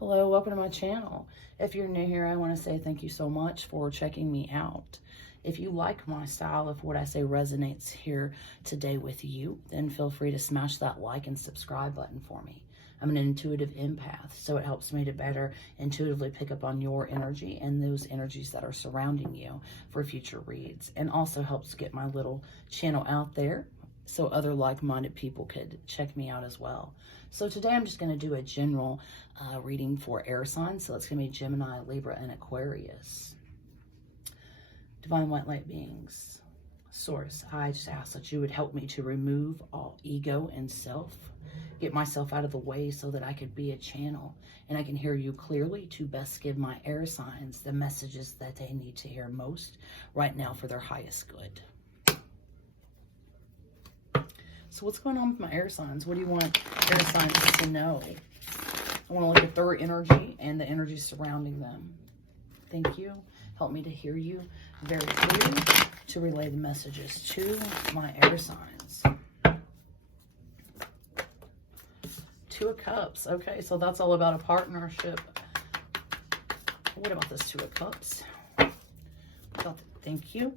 Hello, welcome to my channel. If you're new here, I want to say thank you so much for checking me out. If you like my style, if what I say resonates here today with you, then feel free to smash that like and subscribe button for me. I'm an intuitive empath, so it helps me to better intuitively pick up on your energy and those energies that are surrounding you for future reads, and also helps get my little channel out there so other like-minded people could check me out as well. So today I'm just going to do a general reading for air signs. So it's going to be Gemini, Libra, and Aquarius. Divine White Light Beings, Source, I just ask that you would help me to remove all ego and self, get myself out of the way so that I could be a channel and I can hear you clearly to best give my air signs the messages that they need to hear most right now for their highest good. So what's going on with my air signs? What do you want air signs to know? I want to look at their energy and the energy surrounding them. Thank you. Help me to hear you very clearly to relay the messages to my air signs. Two of Cups. Okay, so that's all about a partnership. What about this Two of Cups? Thank you.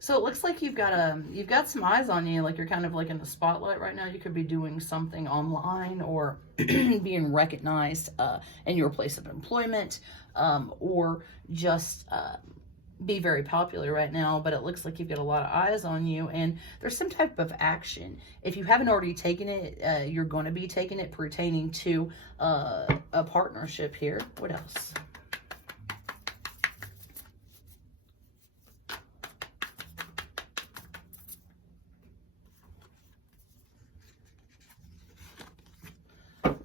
So it looks like you've got some eyes on you, like you're kind of like in the spotlight right now. You could be doing something online or being recognized in your place of employment, or just be very popular right now. But it looks like you've got a lot of eyes on you, and there's some type of action. If you haven't already taken it, you're going to be taking it pertaining to a partnership here. What else?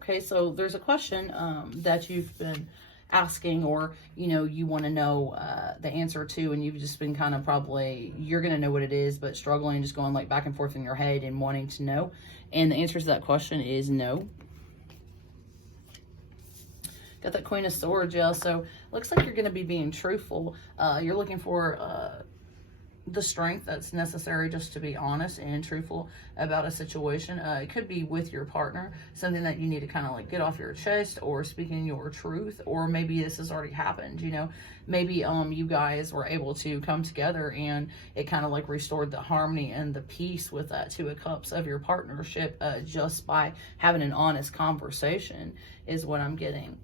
Okay, so there's a question that you've been asking, or, you know, you want to know the answer to, and you've just been kind of probably, you're going to know what it is, but struggling, just going like back and forth in your head and wanting to know. And the answer to that question is no. Got that Queen of Swords, yeah. So looks like you're going to be being truthful. You're looking for the strength that's necessary just to be honest and truthful about a situation. It could be with your partner, something that you need to kind of like get off your chest, or speaking your truth, or maybe this has already happened, you know, maybe you guys were able to come together and it kind of like restored the harmony and the peace with that Two of Cups of your partnership, just by having an honest conversation is what I'm getting.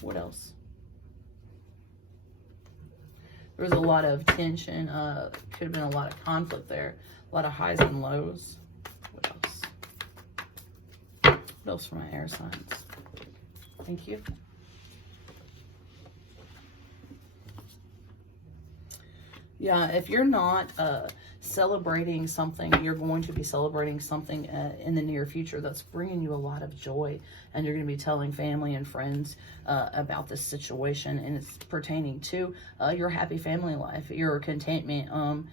What else? There was a lot of tension, could have been a lot of conflict there, a lot of highs and lows. What else? What else for my air signs? Thank you. Yeah, if you're not celebrating something, you're going to be celebrating something in the near future that's bringing you a lot of joy, and you're going to be telling family and friends about this situation, and it's pertaining to your happy family life, your contentment,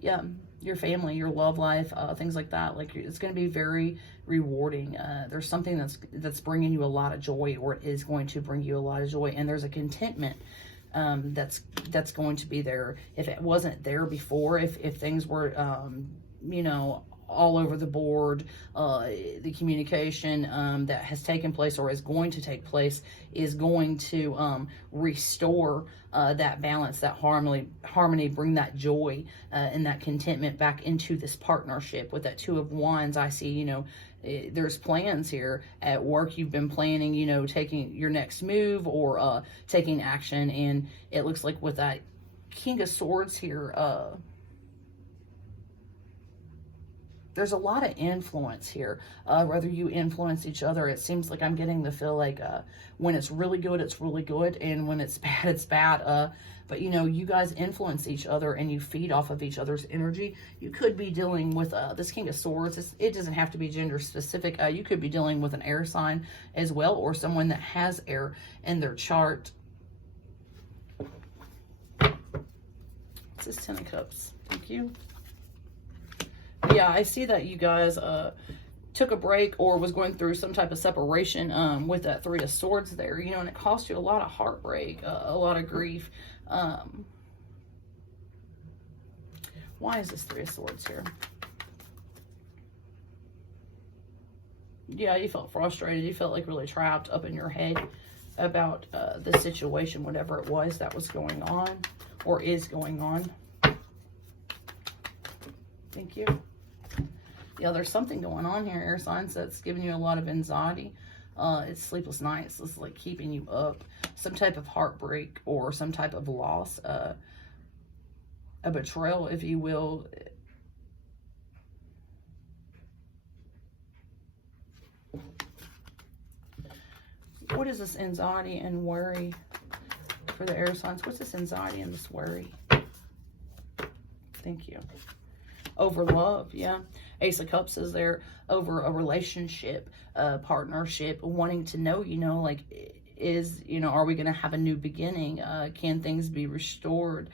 yeah, your family, your love life, things like that. Like, it's going to be very rewarding. There's something that's bringing you a lot of joy, or it is going to bring you a lot of joy, and there's a contentment that's going to be there. If it wasn't there before, if things were you know, all over the board, the communication that has taken place or is going to take place is going to restore that balance, that harmony, bring that joy and that contentment back into this partnership. With that Two of Wands, I see, you know, there's plans here at work. You've been planning, you know, taking your next move, or taking action, and it looks like with that King of Swords here, there's a lot of influence here. Whether you influence each other, it seems like I'm getting the feel like when it's really good, it's really good, and when it's bad, it's bad. But, you know, you guys influence each other and you feed off of each other's energy. You could be dealing with this King of Swords. It doesn't have to be gender specific. You could be dealing with an air sign as well, or someone that has air in their chart. This is Ten of Cups. Thank you. Yeah, I see that you guys took a break or was going through some type of separation with that Three of Swords there, you know, and it cost you a lot of heartbreak, a lot of grief. Why is this Three of Swords here? Yeah, you felt frustrated. You felt like really trapped up in your head about the situation, whatever it was that was going on or is going on. Thank you. Yeah, there's something going on here, air signs, that's giving you a lot of anxiety. It's sleepless nights. It's like keeping you up. Some type of heartbreak or some type of loss, a betrayal, if you will. What is this anxiety and worry for the air signs? What's this anxiety and this worry? Thank you. Over love, yeah. Ace of Cups is there. Over a relationship, partnership, wanting to know, you know, like, are we going to have a new beginning? Can things be restored?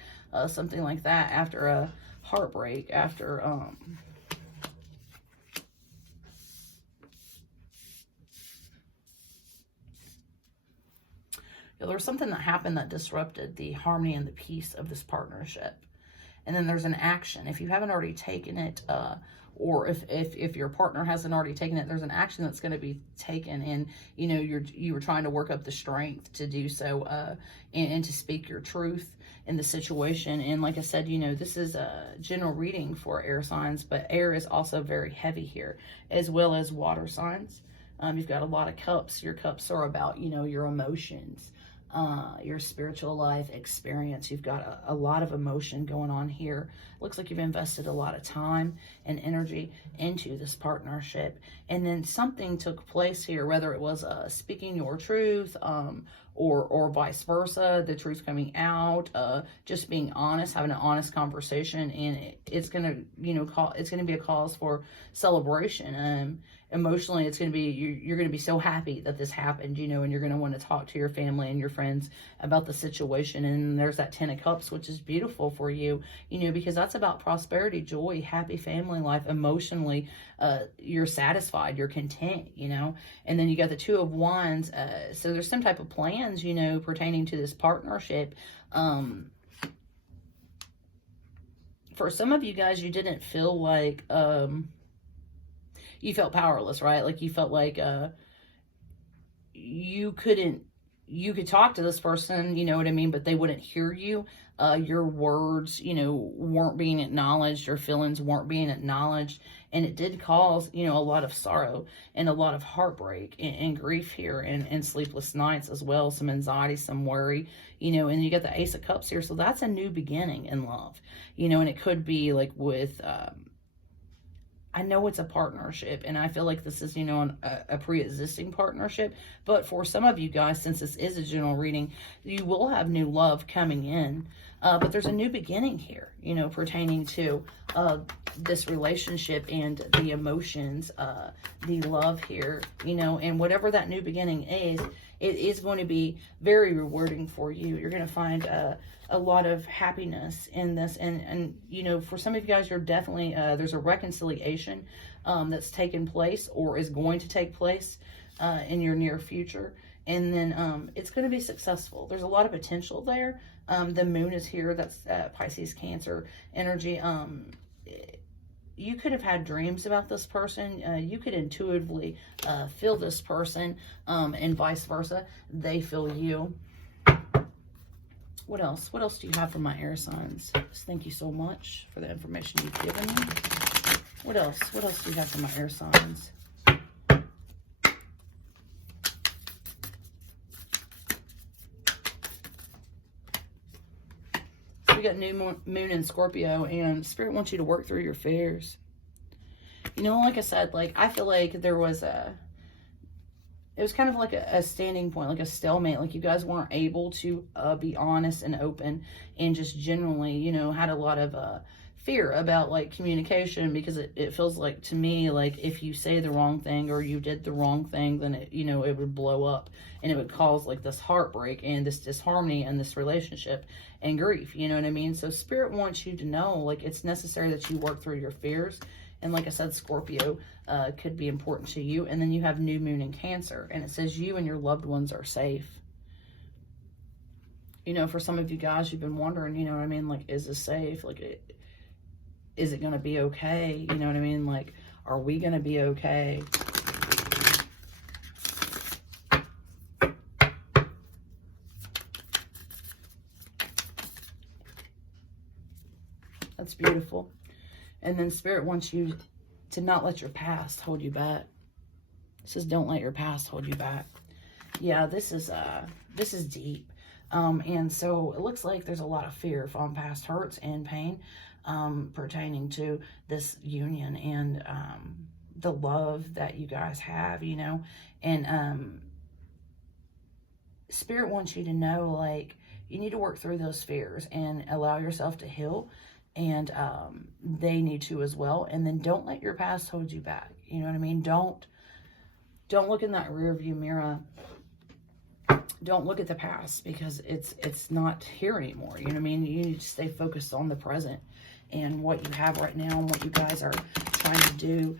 Something like that after a heartbreak, after, there's something that happened that disrupted the harmony and the peace of this partnership. And then there's an action. If you haven't already taken it, or if your partner hasn't already taken it, there's an action that's going to be taken. And, you know, you were trying to work up the strength to do so, and to speak your truth in the situation. And like I said, you know, this is a general reading for air signs, but air is also very heavy here, as well as water signs. You've got a lot of cups. Your cups are about, you know, your emotions, your spiritual life experience. You've got a lot of emotion going on here. Looks like you've invested a lot of time and energy into this partnership. And then something took place here, whether it was speaking your truth, or vice versa, the truth coming out, just being honest, having an honest conversation. And it's going to, you know, it's going to be a cause for celebration. Emotionally, it's going to be, you're going to be so happy that this happened, you know, and you're going to want to talk to your family and your friends about the situation. And there's that 10 of Cups, which is beautiful for you, you know, because that's about prosperity, joy, happy family life. Emotionally, you're satisfied, you're content, you know. And then you got the 2 of Wands. So there's some type of plans, you know, pertaining to this partnership. For some of you guys, you didn't feel like, you felt powerless, right? Like you felt like you could talk to this person, you know what I mean, but they wouldn't hear you. Your words, you know, weren't being acknowledged. Your feelings weren't being acknowledged. And it did cause, you know, a lot of sorrow and a lot of heartbreak and grief here, and sleepless nights as well. Some anxiety, some worry, you know, and you got the Ace of Cups here. So that's a new beginning in love, you know, and it could be like with, I know it's a partnership, and I feel like this is, you know, a pre-existing partnership. But for some of you guys, since this is a general reading, you will have new love coming in. But there's a new beginning here, you know, pertaining to this relationship and the emotions, the love here, you know, and whatever that new beginning is, it is going to be very rewarding for you. You're going to find a lot of happiness in this. And you know, for some of you guys, you're definitely, there's a reconciliation that's taken place or is going to take place in your near future. And then it's going to be successful. There's a lot of potential there. The moon is here. That's Pisces, Cancer energy. You could have had dreams about this person. You could intuitively feel this person, and vice versa. They feel you. What else? What else do you have for my air signs? Just thank you so much for the information you've given me. What else? What else do you have for my air signs? So we got new moon in Scorpio, and Spirit wants you to work through your fears. You know, like I said, like, I feel like there was it was kind of like a standing point, like a stalemate. Like you guys weren't able to be honest and open, and just generally, you know, had a lot of fear about like communication, because it feels like to me, like if you say the wrong thing or you did the wrong thing, then it, you know, it would blow up, and it would cause like this heartbreak and this disharmony in this relationship and grief, you know what I mean? So Spirit wants you to know, like, it's necessary that you work through your fears. And like I said, Scorpio could be important to you. And then you have new moon in Cancer, and it says you and your loved ones are safe. You know, for some of you guys, you've been wondering, you know what I mean? Like, is this safe? Like, is it going to be okay? You know what I mean? Like, are we going to be okay? That's beautiful. And then Spirit wants you to not let your past hold you back. It says, don't let your past hold you back. Yeah, this is deep. And so it looks like there's a lot of fear from past hurts and pain pertaining to this union and the love that you guys have, you know. And Spirit wants you to know, like, you need to work through those fears and allow yourself to heal. And they need to as well. And then don't let your past hold you back. You know what I mean? Don't look in that rear view mirror. Don't look at the past, because it's not here anymore. You know what I mean? You need to stay focused on the present and what you have right now and what you guys are trying to do,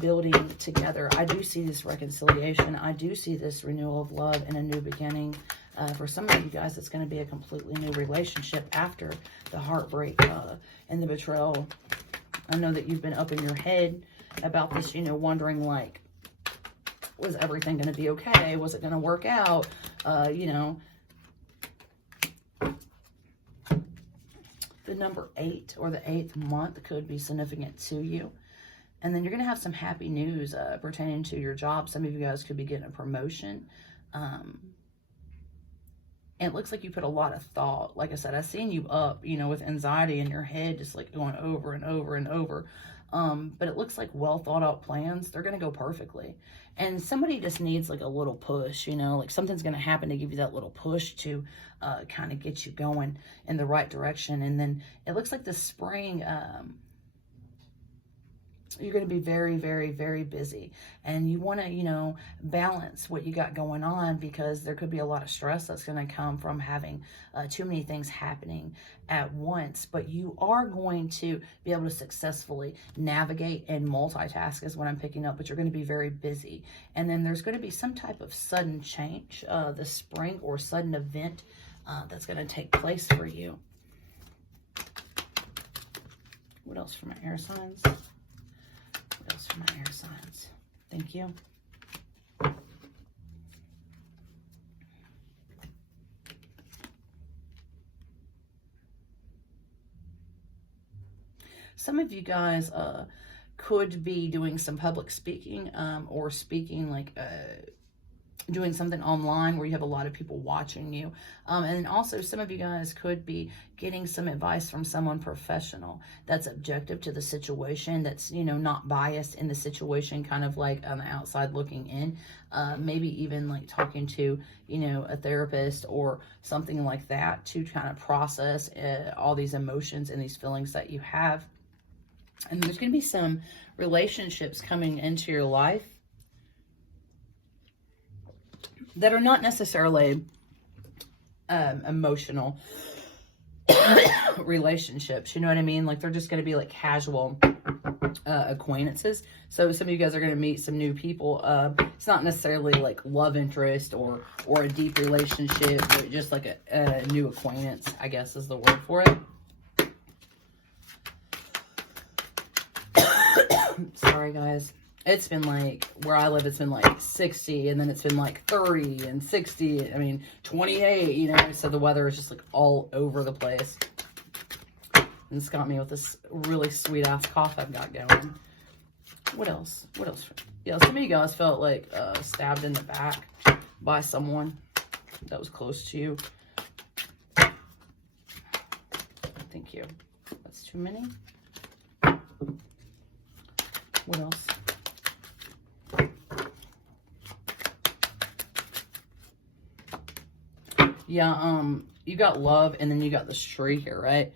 building together. I do see this reconciliation. I do see this renewal of love and a new beginning. For some of you guys, it's going to be a completely new relationship after the heartbreak and the betrayal. I know that you've been up in your head about this, you know, wondering, like, was everything going to be okay? Was it going to work out? You know, the number 8 or the 8th month could be significant to you. And then you're going to have some happy news pertaining to your job. Some of you guys could be getting a promotion. And it looks like you put a lot of thought. Like I said, I've seen you up, you know, with anxiety in your head, just like going over and over and over. But it looks like well thought out plans. They're going to go perfectly. And somebody just needs like a little push, you know, like something's going to happen to give you that little push to kind of get you going in the right direction. And then it looks like this spring, you're going to be very, very, very busy. And you want to, you know, balance what you got going on, because there could be a lot of stress that's going to come from having too many things happening at once. But you are going to be able to successfully navigate and multitask is what I'm picking up. But you're going to be very busy. And then there's going to be some type of sudden change this spring, or sudden event that's going to take place for you. What else for my air signs? What else for my air signs? Thank you. Some of you guys could be doing some public speaking or speaking, like doing something online where you have a lot of people watching you. And then also some of you guys could be getting some advice from someone professional that's objective to the situation, that's, you know, not biased in the situation, kind of like on the outside looking in. Maybe even like talking to, you know, a therapist or something like that to kind of process all these emotions and these feelings that you have. And there's going to be some relationships coming into your life that are not necessarily emotional relationships. You know what I mean? Like, they're just going to be like casual acquaintances. So some of you guys are going to meet some new people. It's not necessarily like love interest or a deep relationship, but just like a new acquaintance, I guess is the word for it. Sorry, guys. It's been like, where I live, it's been like 60, and then it's been like 30 and 60, I mean, 28, you know, so the weather is just like all over the place. And it's got me with this really sweet ass cough I've got going. What else? What else? Yeah, some of you guys felt like stabbed in the back by someone that was close to you. Thank you. That's too many. What else? Yeah, you got love, and then you got this tree here, right?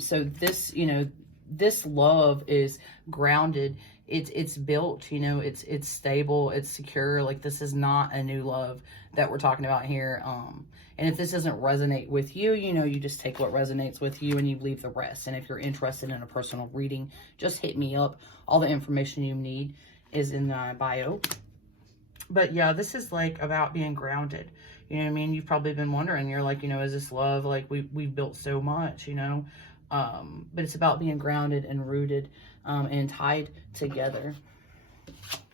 So this, you know, this love is grounded. It's built, you know, it's stable, it's secure. Like, this is not a new love that we're talking about here. And if this doesn't resonate with you, you know, you just take what resonates with you and you leave the rest. And if you're interested in a personal reading, just hit me up. All the information you need is in my bio. But yeah, this is like about being grounded. You know what I mean? You've probably been wondering, you're like, you know, is this love? Like, we've built so much, you know? But it's about being grounded and rooted and tied together,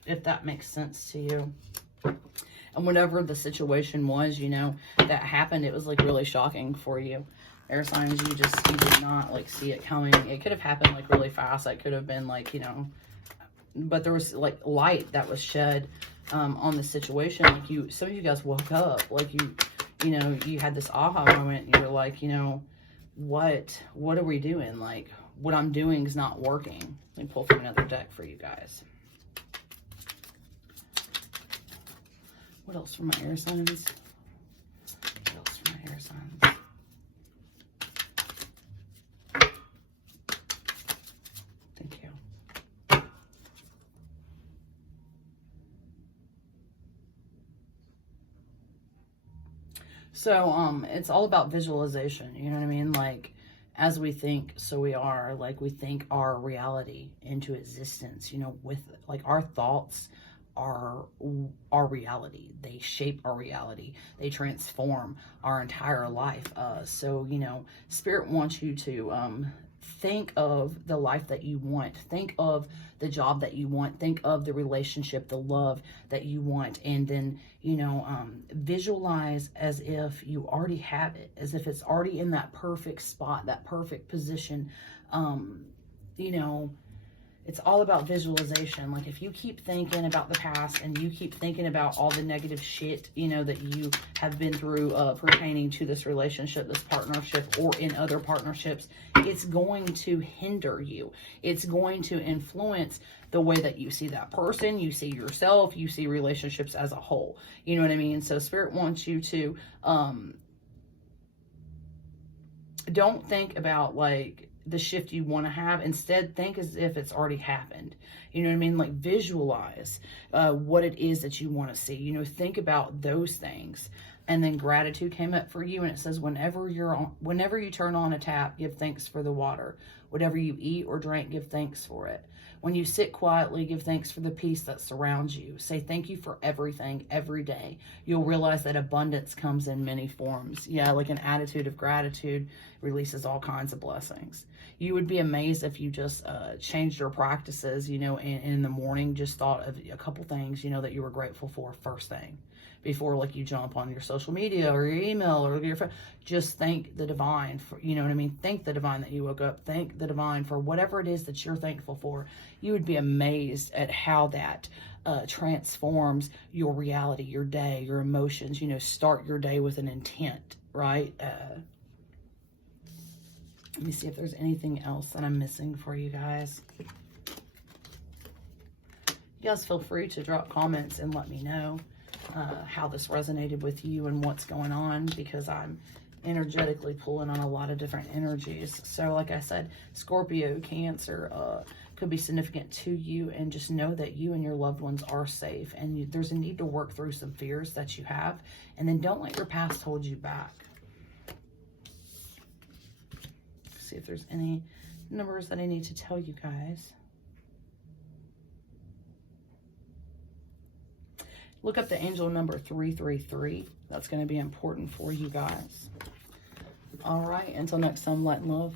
if that makes sense to you. And whatever the situation was, you know, that happened, it was like really shocking for you. Air signs, you did not like see it coming. It could have happened like really fast. It could have been like, you know, but there was like light that was shed on the situation. Like some of you guys woke up, like you know, you had this aha moment, and you were like, you know, what are we doing? Like, what I'm doing is not working. Let me pull from another deck for you guys. What else for my air signs? What else for my air signs? Thank you. So, it's all about visualization. You know what I mean? Like, as we think, so we are. Like, we think our reality into existence, you know, with like our thoughts are our reality. They shape our reality. They transform our entire life. So, you know, Spirit wants you to think of the life that you want. Think of the job that you want. Think of the relationship, the love that you want. And then, you know, visualize as if you already have it, as if it's already in that perfect spot, that perfect position. You know, it's all about visualization. Like, if you keep thinking about the past and you keep thinking about all the negative shit, you know, that you have been through pertaining to this relationship, this partnership, or in other partnerships, it's going to hinder you. It's going to influence the way that you see that person, you see yourself, you see relationships as a whole. You know what I mean? So Spirit wants you to don't think about like the shift you want to have. Instead, think as if it's already happened. You know what I mean? Like, visualize what it is that you want to see. You know, think about those things. And then gratitude came up for you, and it says, whenever you turn on a tap, give thanks for the water. Whatever you eat or drink, give thanks for it. When you sit quietly, give thanks for the peace that surrounds you. Say thank you for everything every day. You'll realize that abundance comes in many forms. Yeah, like an attitude of gratitude releases all kinds of blessings. You would be amazed if you just changed your practices, you know, and in the morning just thought of a couple things, you know, that you were grateful for first thing. Before, like, you jump on your social media or your email or your phone, just thank the divine for, you know what I mean? Thank the divine that you woke up. Thank the divine for whatever it is that you're thankful for. You would be amazed at how that transforms your reality, your day, your emotions. You know, start your day with an intent, right? Let me see if there's anything else that I'm missing for you guys. You guys feel free to drop comments and let me know how this resonated with you and what's going on, because I'm energetically pulling on a lot of different energies. So like I said, Scorpio, Cancer could be significant to you, and just know that you and your loved ones are safe, and there's a need to work through some fears that you have, and then don't let your past hold you back. See if there's any numbers that I need to tell you guys. Look up the angel number 333. That's going to be important for you guys. All right. Until next time, light and love.